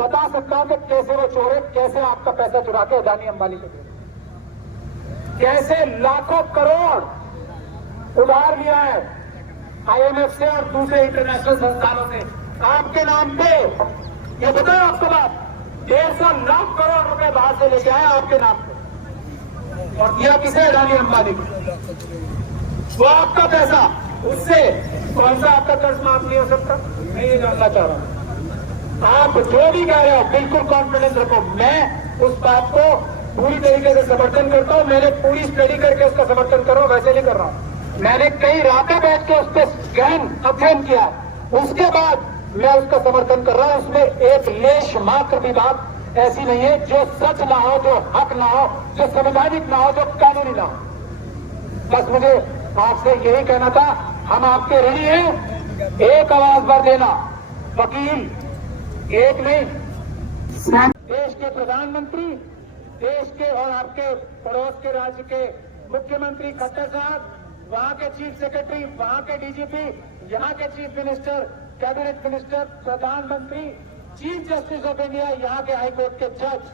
बता सकता हूं कि कैसे वो चोर है, कैसे आपका पैसा चुरा के अदानी अंबानी को दे, कैसे लाखों करोड़ उधार लिया है IMF से और दूसरे इंटरनेशनल संस्थानों से आपके नाम पे। ये बताओ आपको बात, 150 लाख करोड़ रुपए बाहर से लेके आए आपके नाम पे और दिया किसे? अदानी अंबानी को। वो आपका पैसा, उससे कौन सा आपका कर्ज माफ नहीं हो सकता? मैं ये जानना चाह रहा हूं। आप जो भी कह रहे हो बिल्कुल कॉन्फिडेंस रखो, मैं उस बात को पूरी तरीके से समर्थन करता हूं। मैंने पूरी स्टडी करके उसका समर्थन कर रहा हूं, वैसे नहीं कर रहा हूं। मैंने कई रातें बैठ के उस पर गहन अध्ययन किया, उसके बाद मैं उसका समर्थन कर रहा हूं। उसमें एक लेश मात्र भी बात ऐसी नहीं है जो सच ना हो, जो हक ना हो, जो संवैधानिक ना हो, जो कानूनी ना हो। बस मुझे आपसे यही कहना था, हम आपके ऋणी हैं। एक आवाज पर देना, वकील एक नहीं, देश के प्रधानमंत्री, देश के और आपके पड़ोस के राज्य के मुख्यमंत्री खट्टर साहब, वहां के चीफ सेक्रेटरी, वहां के DGP, यहाँ के चीफ मिनिस्टर, कैबिनेट मिनिस्टर, प्रधानमंत्री, चीफ जस्टिस ऑफ इंडिया, यहाँ के हाईकोर्ट के जज,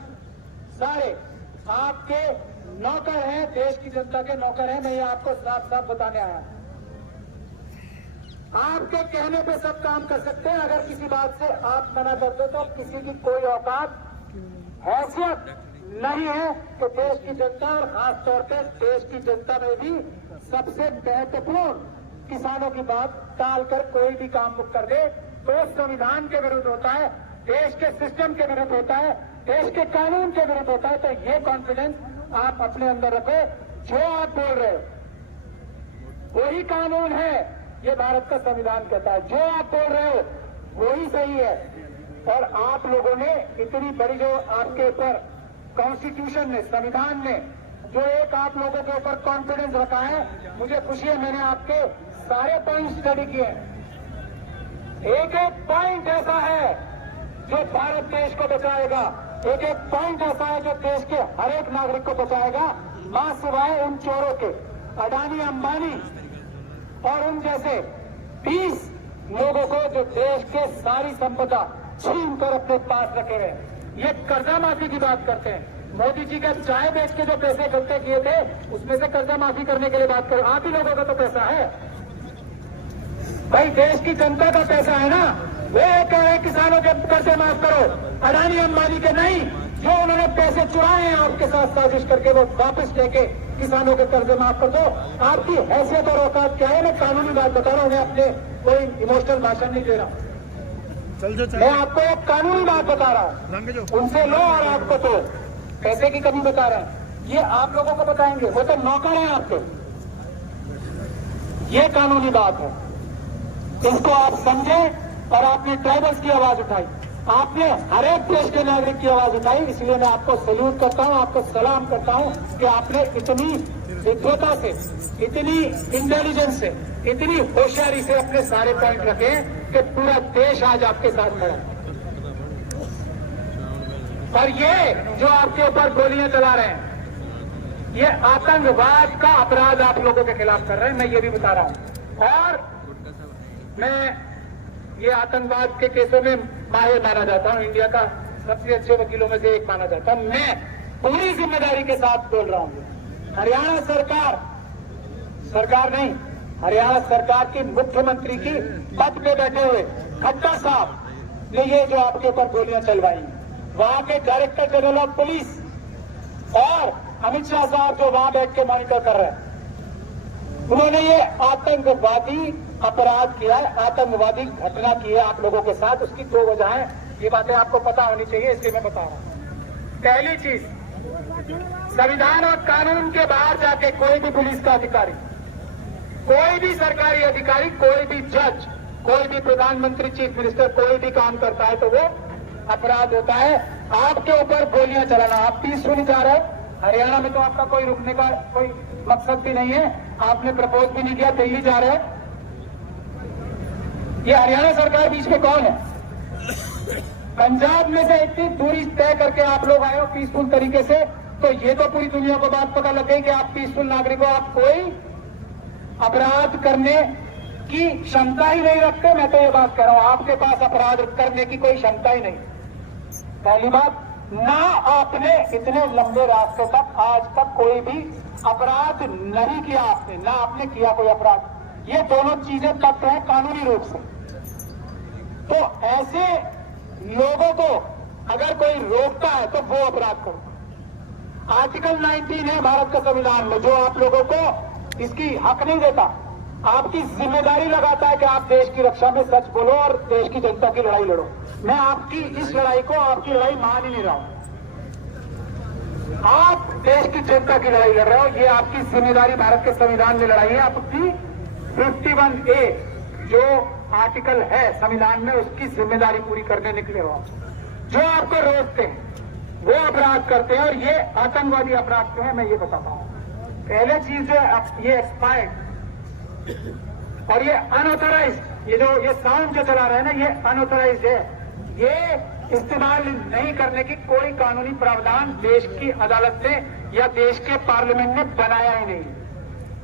सारे आपके नौकर हैं, देश की जनता के नौकर हैं। मैं ये आपको साफ साफ बताने आया। आपके कहने पे सब काम कर सकते हैं। अगर किसी बात से आप मना कर दो तो किसी की कोई औकात, हैसियत नहीं है कि देश की जनता और खास तौर पे देश की जनता में भी सबसे महत्वपूर्ण किसानों की बात टाल कर कोई भी काम मुक्त कर दे तो संविधान के विरुद्ध होता है, देश के सिस्टम के विरुद्ध होता है, देश के कानून के विरुद्ध होता है। तो ये कॉन्फिडेंस आप अपने अंदर रखो। जो आप बोल रहे हो वही कानून है, ये भारत का संविधान कहता है। जो आप बोल रहे हो वही सही है। और आप लोगों ने इतनी बड़ी जो आपके ऊपर कॉन्स्टिट्यूशन ने, संविधान ने जो एक आप लोगों के ऊपर कॉन्फिडेंस रखा है, मुझे खुशी है। मैंने आपके सारे पॉइंट स्टडी किए हैं। एक एक पॉइंट ऐसा है जो भारत देश को बचाएगा, एक एक पॉइंट ऐसा है जो देश के हर एक नागरिक को बचाएगा, मां सिवाय उन चोरों के, अडानी अंबानी और उन जैसे 20 लोगों को जो देश के सारी संपदा छीन कर अपने पास रखे हुए। ये कर्जा माफी की बात करते हैं। मोदी जी का चाय बेच के जो पैसे इकट्ठे किए थे उसमें से कर्जा माफी करने के लिए बात करो। आप ही लोगों का तो पैसा है भाई, देश की जनता का पैसा है ना। वो कह रहे किसानों के कर्जे माफ करो, अडानी अंबानी के नहीं। जो उन्होंने पैसे चुराए हैं आपके साथ साजिश करके वो वापस लेके किसानों के कर्जे माफ कर दो। आपकी हैसियत और औकात क्या है? मैं कानूनी बात बता रहा हूँ, मैं अपने कोई इमोशनल भाषण नहीं दे रहा हूँ। मैं आपको एक कानूनी बात बता रहा हूँ। उनसे लो और आपको तो पैसे की कमी बता रहे हैं, ये आप लोगों को बताएंगे। वो तो नौकर हैं आपके। ये कानूनी बात है, इसको आप समझें। और आपने ट्राइबल्स की आवाज उठाई, आपने हर एक देश के नागरिक की आवाज उठाई, इसलिए मैं आपको सैल्यूट करता हूं, आपको सलाम करता हूं कि आपने इतनी विद्वता से, इतनी इंटेलिजेंस से, इतनी होशियारी से अपने सारे पॉइंट रखे कि पूरा देश आज आपके साथ खड़ा है। और ये जो आपके ऊपर गोलियां चला रहे हैं, ये आतंकवाद का अपराध आप लोगों के खिलाफ कर रहे हैं, मैं ये भी बता रहा हूं। और मैं ये आतंकवाद के केसों में माहिर माना जाता हूं, इंडिया का सबसे अच्छे वकीलों में से एक माना जाता हूं। मैं पूरी जिम्मेदारी के साथ बोल रहा हूं। हरियाणा सरकार नहीं, हरियाणा सरकार की मुख्यमंत्री की पद पे बैठे हुए खट्टर साहब ने ये जो आपके ऊपर गोलियां चलवाई, वहां के डायरेक्टर जनरल ऑफ पुलिस और अमित शाह साहब जो वहां बैठ के मॉनिटर कर रहे हैं, उन्होंने ये आतंकवादी अपराध किया है, आतंकवादी घटना की है आप लोगों के साथ। उसकी 2 वजह है, ये बातें आपको पता होनी चाहिए, इसलिए मैं बता रहा हूं। पहली चीज, संविधान और कानून के बाहर जाके कोई भी पुलिस का अधिकारी, कोई भी सरकारी अधिकारी, कोई भी जज, कोई भी प्रधानमंत्री, चीफ मिनिस्टर कोई भी काम करता है तो वो अपराध होता है। आपके ऊपर गोलियां चलाना, आप पीसफुली जा रहे हो। हरियाणा में तो आपका कोई रुकने का कोई मकसद भी नहीं है, आपने प्रपोज भी नहीं किया, दिल्ली जा रहे हो। ये हरियाणा सरकार बीच में कौन है? पंजाब में से इतनी दूरी तय करके आप लोग आए हो पीसफुल तरीके से, तो ये तो पूरी दुनिया को बात पता लग गई कि आप पीसफुल नागरिक हो, आप कोई अपराध करने की क्षमता ही नहीं रखते। मैं तो ये बात कर रहा हूं, आपके पास अपराध करने की कोई क्षमता ही नहीं। पहली बात, ना आपने इतने लंबे रास्ते तक आज तक कोई भी अपराध नहीं किया, आपने ना आपने किया कोई अपराध। ये दोनों चीजें तथ्य है कानूनी रूप से। तो ऐसे लोगों को अगर कोई रोकता है तो वो अपराध करो। आर्टिकल 19 है भारत के संविधान में, जो आप लोगों को इसकी हक नहीं देता, आपकी जिम्मेदारी लगाता है कि आप देश की रक्षा में सच बोलो और देश की जनता की लड़ाई लड़ो। मैं आपकी इस लड़ाई को आपकी लड़ाई मान ही नहीं रहा हूं। आप देश की जनता की लड़ाई लड़ रहे हो, ये आपकी जिम्मेदारी भारत के संविधान में लड़ाई है। आप उसकी 51A जो आर्टिकल है संविधान में, उसकी जिम्मेदारी पूरी करने निकले हो। जो आपको रोकते हैं वो अपराध करते हैं, और ये आतंकवादी अपराध क्यों है मैं ये बताता हूं। पहले चीज जो है, ये एक्सपायर्ड और ये अनऑथराइज, ये साउंड जो चला रहे हैं ना, ये अनऑथराइज है। ये इस्तेमाल नहीं करने की कोई कानूनी प्रावधान देश की अदालत ने या देश के पार्लियामेंट ने बनाया ही नहीं।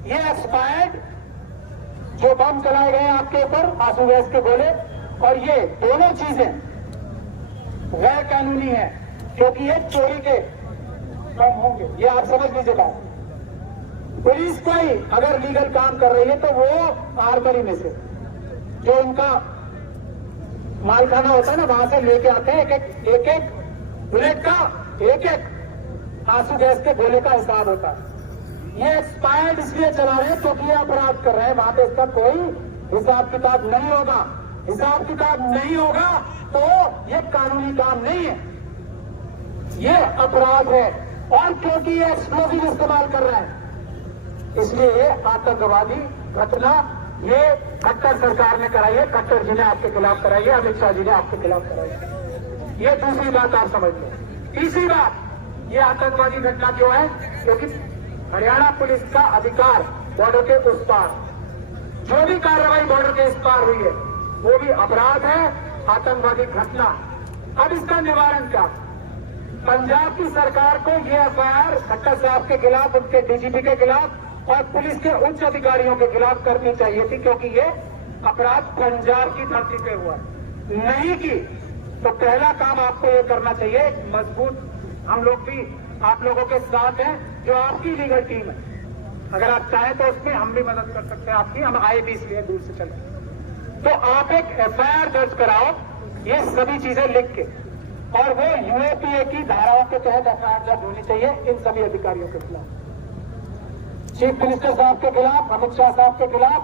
ये एक्सपायर्ड जो बम चलाए गए आपके ऊपर, आंसू गैस के गोले, और ये दोनों चीजें गैर कानूनी है, क्योंकि ये चोरी के काम होंगे। ये आप समझ लीजिए बात। पुलिस कोई अगर लीगल काम कर रही है तो वो आर्मरी में से जो उनका मालखाना होता है ना, वहां से लेके आते हैं एक एक बुलेट का, एक एक आंसू गैस के गोले का हिसाब होता है। ये एक्सपायर्ड इसलिए चला रहे हैं क्योंकि ये अपराध कर रहे हैं, वहां पे इसका कोई हिसाब किताब नहीं होगा। हिसाब किताब नहीं होगा तो ये कानूनी काम नहीं है, ये अपराध है। और क्योंकि ये एक्सप्लोजिव इस्तेमाल कर रहे हैं, इसलिए ये आतंकवादी घटना ये खट्टर सरकार ने कराई है, खट्टर जी ने आपके खिलाफ कराई है, अमित शाह जी ने आपके खिलाफ कराई है। ये दूसरी बात आप समझ लो। तीसरी बात, ये आतंकवादी घटना क्यों है? क्योंकि हरियाणा पुलिस का अधिकार बॉर्डर के उस पार, जो भी कार्रवाई बॉर्डर के इस पार हुई है वो भी अपराध है, आतंकवादी घटना। अब इसका निवारण क्या? पंजाब की सरकार को ये एफआईआर खट्टर साहब के खिलाफ, उनके डीजीपी के खिलाफ और पुलिस के उच्च अधिकारियों के खिलाफ करनी चाहिए थी, क्योंकि ये अपराध पंजाब की धरती पे हुआ नहीं की। तो पहला काम आपको ये करना चाहिए, मजबूत, हम लोग भी आप लोगों के साथ हैं, जो आपकी लीगल टीम है, अगर आप चाहें तो उसमें हम भी मदद कर सकते हैं आपकी, हम आए भी इसलिए दूर से चले। तो आप एक एफआईआर दर्ज कराओ, ये सभी चीजें लिख के, और वो यूएपीए की धाराओं के तहत एफआईआर दर्ज होनी चाहिए इन सभी अधिकारियों के खिलाफ, चीफ मिनिस्टर साहब के खिलाफ, अमित शाह साहब के खिलाफ,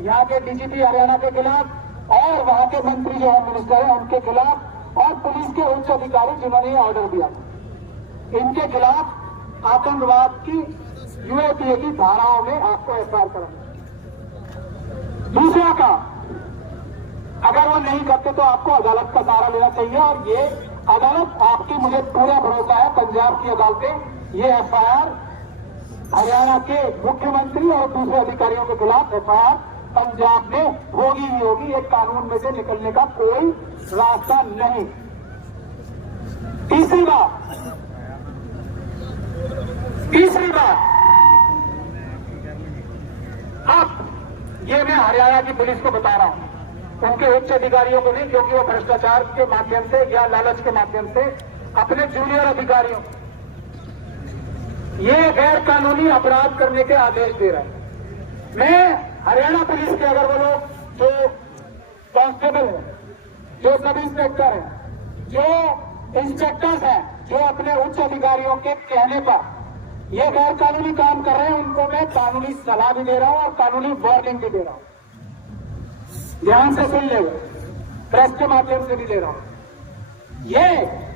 यहाँ के डीजीपी हरियाणा के खिलाफ, और वहां के मंत्री जो होम मिनिस्टर है उनके खिलाफ, और पुलिस के उच्च अधिकारी जिन्होंने ये ऑर्डर दिया, इनके खिलाफ आतंकवाद की यूएपीए की धाराओं में आपको एफआईआर कराना। दूसरा काम, अगर वो नहीं करते तो आपको अदालत का सहारा लेना चाहिए, और ये अदालत आपकी, मुझे पूरा भरोसा है, पंजाब की अदालतें ये एफआईआर हरियाणा के मुख्यमंत्री और दूसरे अधिकारियों के खिलाफ एफआईआर पंजाब में होगी ही होगी। एक कानून में से निकलने का कोई रास्ता नहीं। तीसरी बात, अब ये मैं हरियाणा की पुलिस को बता रहा हूं, उनके उच्च अधिकारियों को नहीं, क्योंकि वो भ्रष्टाचार के माध्यम से या लालच के माध्यम से अपने जूनियर अधिकारियों ये गैर कानूनी अपराध करने के आदेश दे रहा है। मैं हरियाणा पुलिस के अगर वो लोग जो कांस्टेबल हैं, जो सब इंस्पेक्टर हैं, जो इंस्पेक्टर्स हैं, जो अपने उच्च अधिकारियों के कहने पर ये गैर कानूनी काम कर रहे हैं, उनको मैं कानूनी सलाह भी दे रहा हूं और कानूनी वार्निंग भी दे रहा हूं। ध्यान से सुन ले, प्रेस के माध्यम से भी दे रहा हूं। ये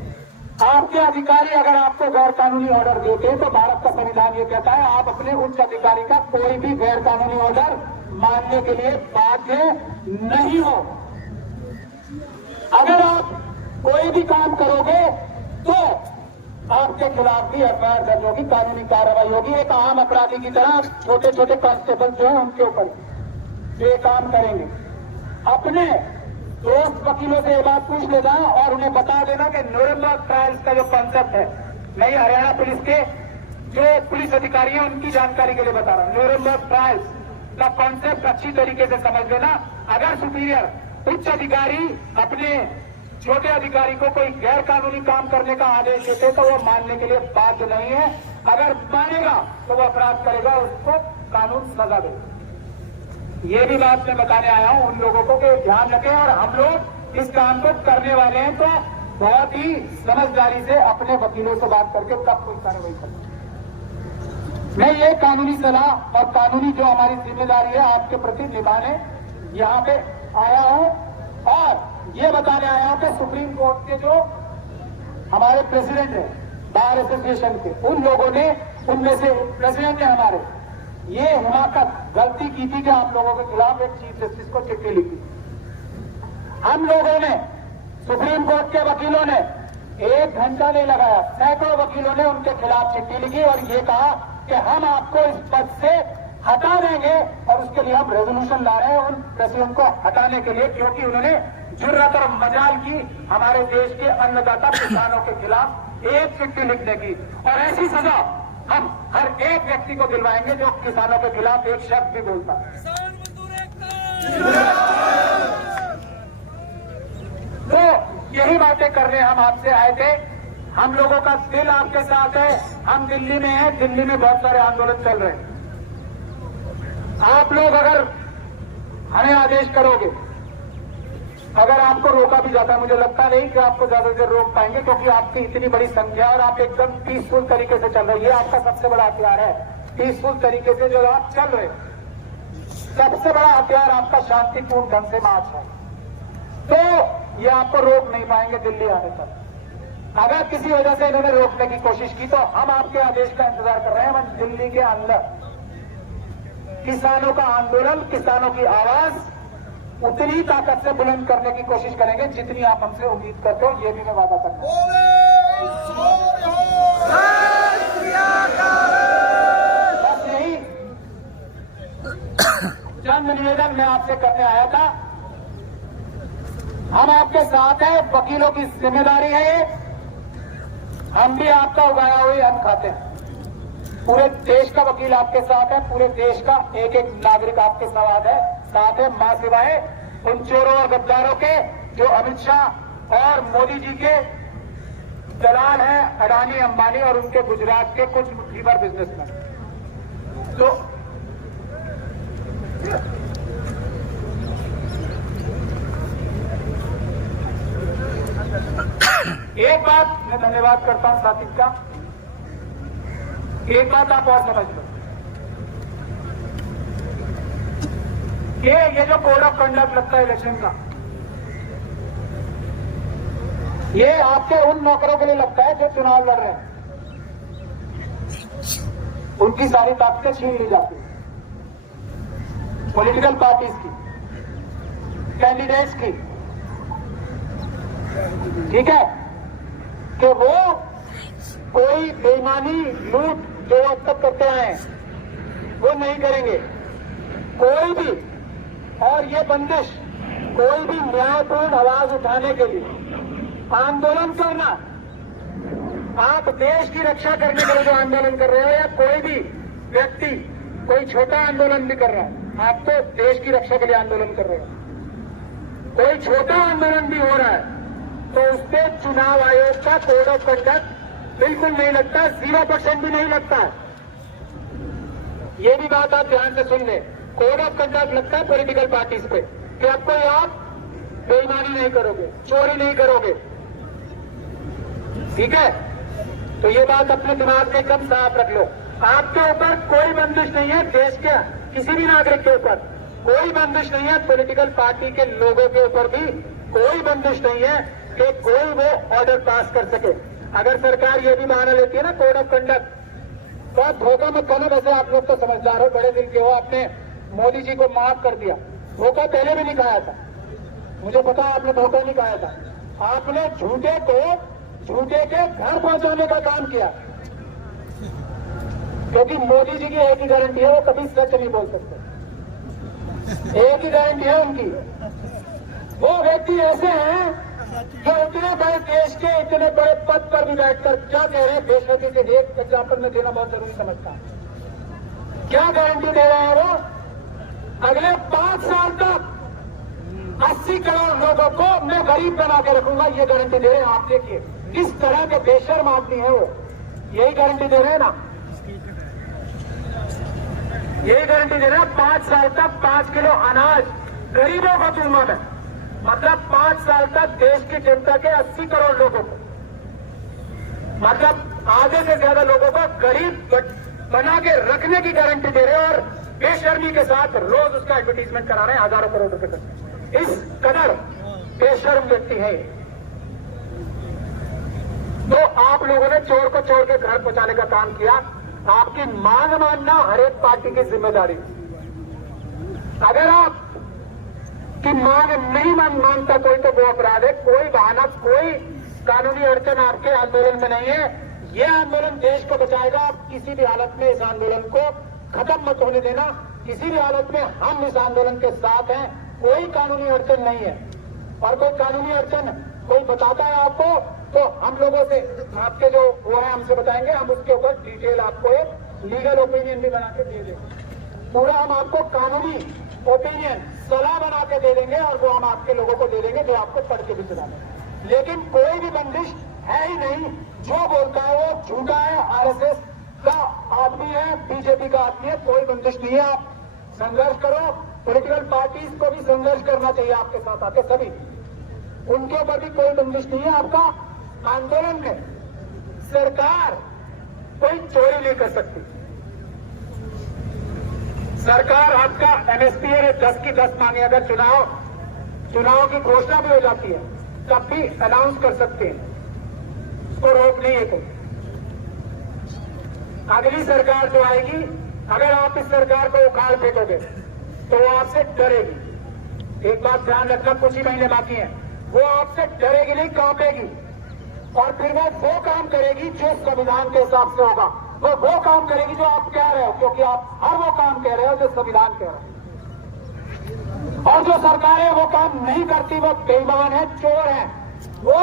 आपके अधिकारी अगर आपको गैर कानूनी ऑर्डर देते हैं तो भारत का संविधान ये कहता है आप अपने उच्च अधिकारी का कोई भी गैर कानूनी ऑर्डर मानने के लिए बाध्य नहीं हो। अगर आप कोई भी काम करोगे तो आपके खिलाफ भी एफआईआर दर्ज होगी, कानूनी कार्रवाई होगी। एक आम अपराधी की तरह छोटे छोटे कांस्टेबल जो है उनके ऊपर ये काम करेंगे। अपने दोस्त वकीलों से ये बात पूछ लेना और उन्हें बता देना कि न्यूरेमबर्ग ट्रायल्स का जो कॉन्सेप्ट है, मैं ये हरियाणा पुलिस के जो पुलिस अधिकारी हैं उनकी जानकारी के लिए बता रहा हूं। न्यूरेमबर्ग ट्रायल्स का कॉन्सेप्ट अच्छी तरीके से समझ लेना। अगर सुपीरियर उच्च अधिकारी अपने छोटे अधिकारी को कोई गैर कानूनी काम करने का आदेश देते तो वो मानने के लिए बाध्य नहीं है। अगर मानेगा तो वो अपराध करेगा, उसको कानून सजा देगा। ये भी बात मैं बताने आया हूं उन लोगों को कि ध्यान रखें, और हम लोग इस काम को करने वाले हैं तो बहुत ही समझदारी से अपने वकीलों से बात करके तब कोई कार्रवाई करें। मैं ये कानूनी सलाह और कानूनी जो हमारी जिम्मेदारी है आपके प्रति निभाने यहाँ पे आया हूं, और ये बताने आया हूं कि सुप्रीम कोर्ट के जो हमारे प्रेसिडेंट हैं बार एसोसिएशन के, उन लोगों ने, उनमें से प्रेसिडेंट ने हमारे ये हिमाकत गलती की थी कि हम लोगों के खिलाफ एक चीफ जस्टिस को चिट्ठी लिखी। हम लोगों ने, सुप्रीम कोर्ट के वकीलों ने 1 घंटा नहीं लगाया, सैकड़ों वकीलों ने उनके खिलाफ चिट्ठी लिखी और ये कहा कि हम आपको इस पद से हटा देंगे, और उसके लिए हम रेजोल्यूशन ला रहे हैं उन प्रेसिडेंट को हटाने के लिए, क्योंकि उन्होंने जुर्रत और मजाल की हमारे देश के अन्नदाता किसानों के खिलाफ एक चिट्ठी लिखने की। और ऐसी सजा हम हर एक व्यक्ति को दिलवाएंगे जो किसानों के खिलाफ एक शब्द भी बोलता है। तो यही बातें करने हम आपसे आए थे। हम लोगों का दिल आपके साथ है। हम दिल्ली में हैं, दिल्ली में बहुत सारे आंदोलन चल रहे हैं। आप लोग अगर हमें आदेश करोगे, अगर आपको रोका भी जाता है, मुझे लगता नहीं कि आपको ज्यादा देर रोक पाएंगे, क्योंकि आपकी इतनी बड़ी संख्या और आप एकदम पीसफुल तरीके से चल रहे हैं। ये आपका सबसे बड़ा हथियार है, पीसफुल तरीके से जो आप चल रहे हैं। सबसे बड़ा हथियार आपका शांतिपूर्ण ढंग से मार्च है, तो ये आपको रोक नहीं पाएंगे दिल्ली आने तक। अगर किसी वजह से इन्होंने रोकने की कोशिश की तो हम आपके आदेश का इंतजार कर रहे हैं। हम दिल्ली के अंदर किसानों का आंदोलन, किसानों की आवाज उतनी ताकत से बुलंद करने की कोशिश करेंगे जितनी आप हमसे उम्मीद करते हो। ये भी मैं वादा करता हूं। बस यही चंद निवेदन मैं आपसे करने आया था। हम आपके साथ हैं, वकीलों की जिम्मेदारी है ये। हम भी आपका उगाया हुई अन्न खाते हैं। पूरे देश का वकील आपके साथ है, पूरे देश का एक एक नागरिक आपके साथ है, मां सिवाय उन चोरों और गद्दारों के जो अमित शाह और मोदी जी के दलाल हैं, अडानी, अंबानी और उनके गुजरात के कुछ मुट्ठीभर बिजनेसमैन। तो एक बात मैं धन्यवाद करता हूं साथी का, एक बात आप और समझ लो कि ये जो कोड ऑफ कंडक्ट लगता है इलेक्शन का, ये आपके उन नौकरों के लिए लगता है जो चुनाव लड़ रहे हैं। उनकी सारी ताकतें छीन ली जाती है, पॉलिटिकल पार्टीज की, कैंडिडेट्स की, ठीक है, कि वो कोई बेईमानी, लूट जो अब तक करते आए हैं वो नहीं करेंगे, कोई भी। और ये बंदिश कोई भी न्यायपूर्ण आवाज उठाने के लिए आंदोलन करना, आप देश की रक्षा करने के लिए जो आंदोलन कर रहे हो, या कोई भी व्यक्ति कोई छोटा आंदोलन भी कर रहा है, आप तो देश की रक्षा के लिए आंदोलन कर रहे हो। कोई छोटा आंदोलन भी हो रहा है तो उसपे चुनाव आयोग का कोड ऑफ कंडक्ट बिल्कुल नहीं लगता, 0% भी नहीं लगता। ये भी बात आप ध्यान से सुन लें। कोड ऑफ कंडक्ट लगता है पॉलिटिकल पार्टीज पे कि अब कोई आप बेईमानी नहीं करोगे, चोरी नहीं करोगे, ठीक है। तो ये बात अपने दिमाग में एकदम साफ रख लो। आपके ऊपर कोई बंदिश नहीं है, देश के किसी भी नागरिक के ऊपर कोई बंदिश नहीं है, पॉलिटिकल पार्टी के लोगों के ऊपर भी कोई बंदिश नहीं है कि कोई वो ऑर्डर पास कर सके। अगर सरकार ये भी माना लेती है ना कोड ऑफ कंडक्ट, तो आप धोखा मत खाना। वैसे आप लोग तो समझदार हो, बड़े दिल के हो, आपने मोदी जी को माफ कर दिया। धोखा पहले भी नहीं खाया था, मुझे पता है आपने धोखा नहीं खाया था। आपने झूठे को झूठे के घर पहुंचाने का काम किया, क्योंकि मोदी जी की एक ही गारंटी है, वो कभी सच नहीं बोल सकते। एक ही गारंटी है उनकी। वो व्यक्ति ऐसे हैं जो इतने बड़े देश के इतने बड़े पद पर भी बैठकर क्या कह रहे हैं, देशभक्ति के एक एग्जाम्पल में देना बहुत जरूरी समझता हूं। क्या गारंटी दे रहे हैं वो? अगले 5 साल तक 80 करोड़ लोगों को मैं गरीब बना के रखूंगा, ये गारंटी दे रहे हैं। आप देखिए किस तरह के बेशर्म आदमी है वो, यही गारंटी दे रहे हैं ना, यही गारंटी दे रहे हैं। 5 साल तक 5 किलो अनाज गरीबों को दूंगा मैं, मतलब 5 साल तक देश की जनता के 80 करोड़ लोगों को, मतलब आधे से ज्यादा लोगों को गरीब बना के रखने की गारंटी दे रहे हैं और बेशर्मी के साथ रोज उसका एडवर्टीजमेंट करा रहे हैं हजारों करोड़ रुपए का। इस कदर बेशर्म व्यक्ति है। तो आप लोगों ने चोर को चोर के घर पहुंचाने का काम किया। आपकी मांग मानना हर एक पार्टी की जिम्मेदारी। अगर आप की मांग नहीं मानता कोई तो वो अपराध है। कोई बहाना, कोई कानूनी अड़चन आपके आंदोलन में नहीं है। यह आंदोलन देश को बचाएगा। आप किसी भी हालत में इस आंदोलन को खत्म मत होने देना। किसी भी हालत में हम इस आंदोलन के साथ हैं। कोई कानूनी अड़चन नहीं है और कोई कानूनी अड़चन कोई बताता है आपको तो हम लोगों से आपके जो वो है हमसे बताएंगे। हम उसके ऊपर डिटेल आपको एक लीगल ओपिनियन भी बना के दे देंगे। पूरा हम आपको कानूनी ओपिनियन सलाह बना के दे देंगे और वो हम आपके लोगों को दे देंगे जो आपको पढ़ के भी सुना देंगे। लेकिन कोई भी बंदिश है ही नहीं। जो बोलता है वो झूठा है, आरएसएस का आदमी है, बीजेपी का आदमी है। कोई बंदिश नहीं है। आप संघर्ष करो। पॉलिटिकल पार्टीज को भी संघर्ष करना चाहिए आपके साथ आके सभी। उनके ऊपर भी कोई बंदिश नहीं है। आपका आंदोलन में सरकार कोई चोरी नहीं कर सकती। सरकार आपका एमएसपी है 10 की 10 मांगे। अगर चुनाव की घोषणा भी हो जाती है तब भी अनाउंस कर सकते हैं। उसको रोक नहीं है कोई। अगली सरकार जो आएगी, अगर आप इस सरकार को उखाड़ फेंकोगे तो वो आपसे डरेगी। एक बात ध्यान रखना, कुछ ही महीने बाकी हैं। वो आपसे डरेगी नहीं, कांपेगी और फिर वो काम करेगी जो संविधान के हिसाब से होगा। वो काम करेगी जो आप कह रहे हो, क्योंकि आप हर वो काम कह रहे हो जो संविधान कह रहा है। और जो सरकारें वो काम नहीं करती वो बेईमान है, चोर है। वो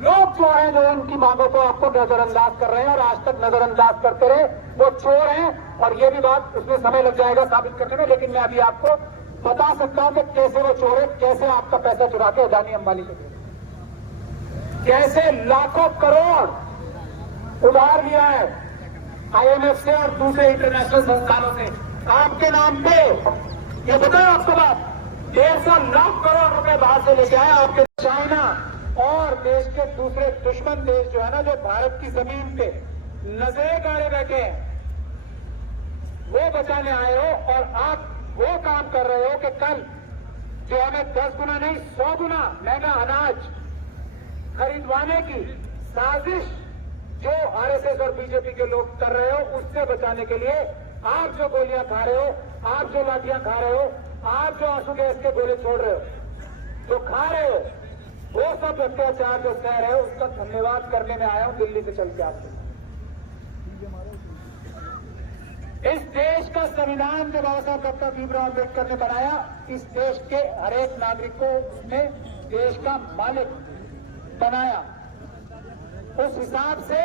लोग जो हैं जो उनकी मांगों को आपको नजरअंदाज कर रहे हैं और आज तक नजरअंदाज करते रहे, वो चोर हैं। और ये भी बात उसमें समय लग जाएगा साबित करने में, लेकिन मैं अभी आपको बता सकता हूं कि कैसे वो चोर है, कैसे आपका पैसा चुरा के अदानी अंबानी को दे, कैसे लाखों करोड़ उधार लिया है आईएमएफ से और दूसरे इंटरनेशनल संस्थानों से आपके नाम पे। ये बताओ आपको बात, 150 लाख करोड़ रुपए बाहर से लेके आए आपके। चाइना और देश के दूसरे दुश्मन देश जो है ना, जो भारत की जमीन पे नजरें गाड़े बैठे हैं, वो बचाने आए हो। और आप वो काम कर रहे हो कि कल जो हमें 10 गुना नहीं 100 गुना महंगा अनाज खरीदवाने की साजिश जो आरएसएस और बीजेपी के लोग कर रहे हो, उससे बचाने के लिए आप जो गोलियां खा रहे हो, आप जो लाठियां खा रहे हो, आप जो आंसू गैस के गोले छोड़ रहे हो, जो खा रहे हो, वो सब अत्याचार जो कह रहे हो उसका धन्यवाद करने में आया हूं दिल्ली से चल के आपसे। इस देश का संविधान जो बाबा साहब डॉक्टर भीमराव अम्बेडकर ने बनाया, इस देश के हर एक नागरिक को उसने देश का मालिक बनाया। उस हिसाब से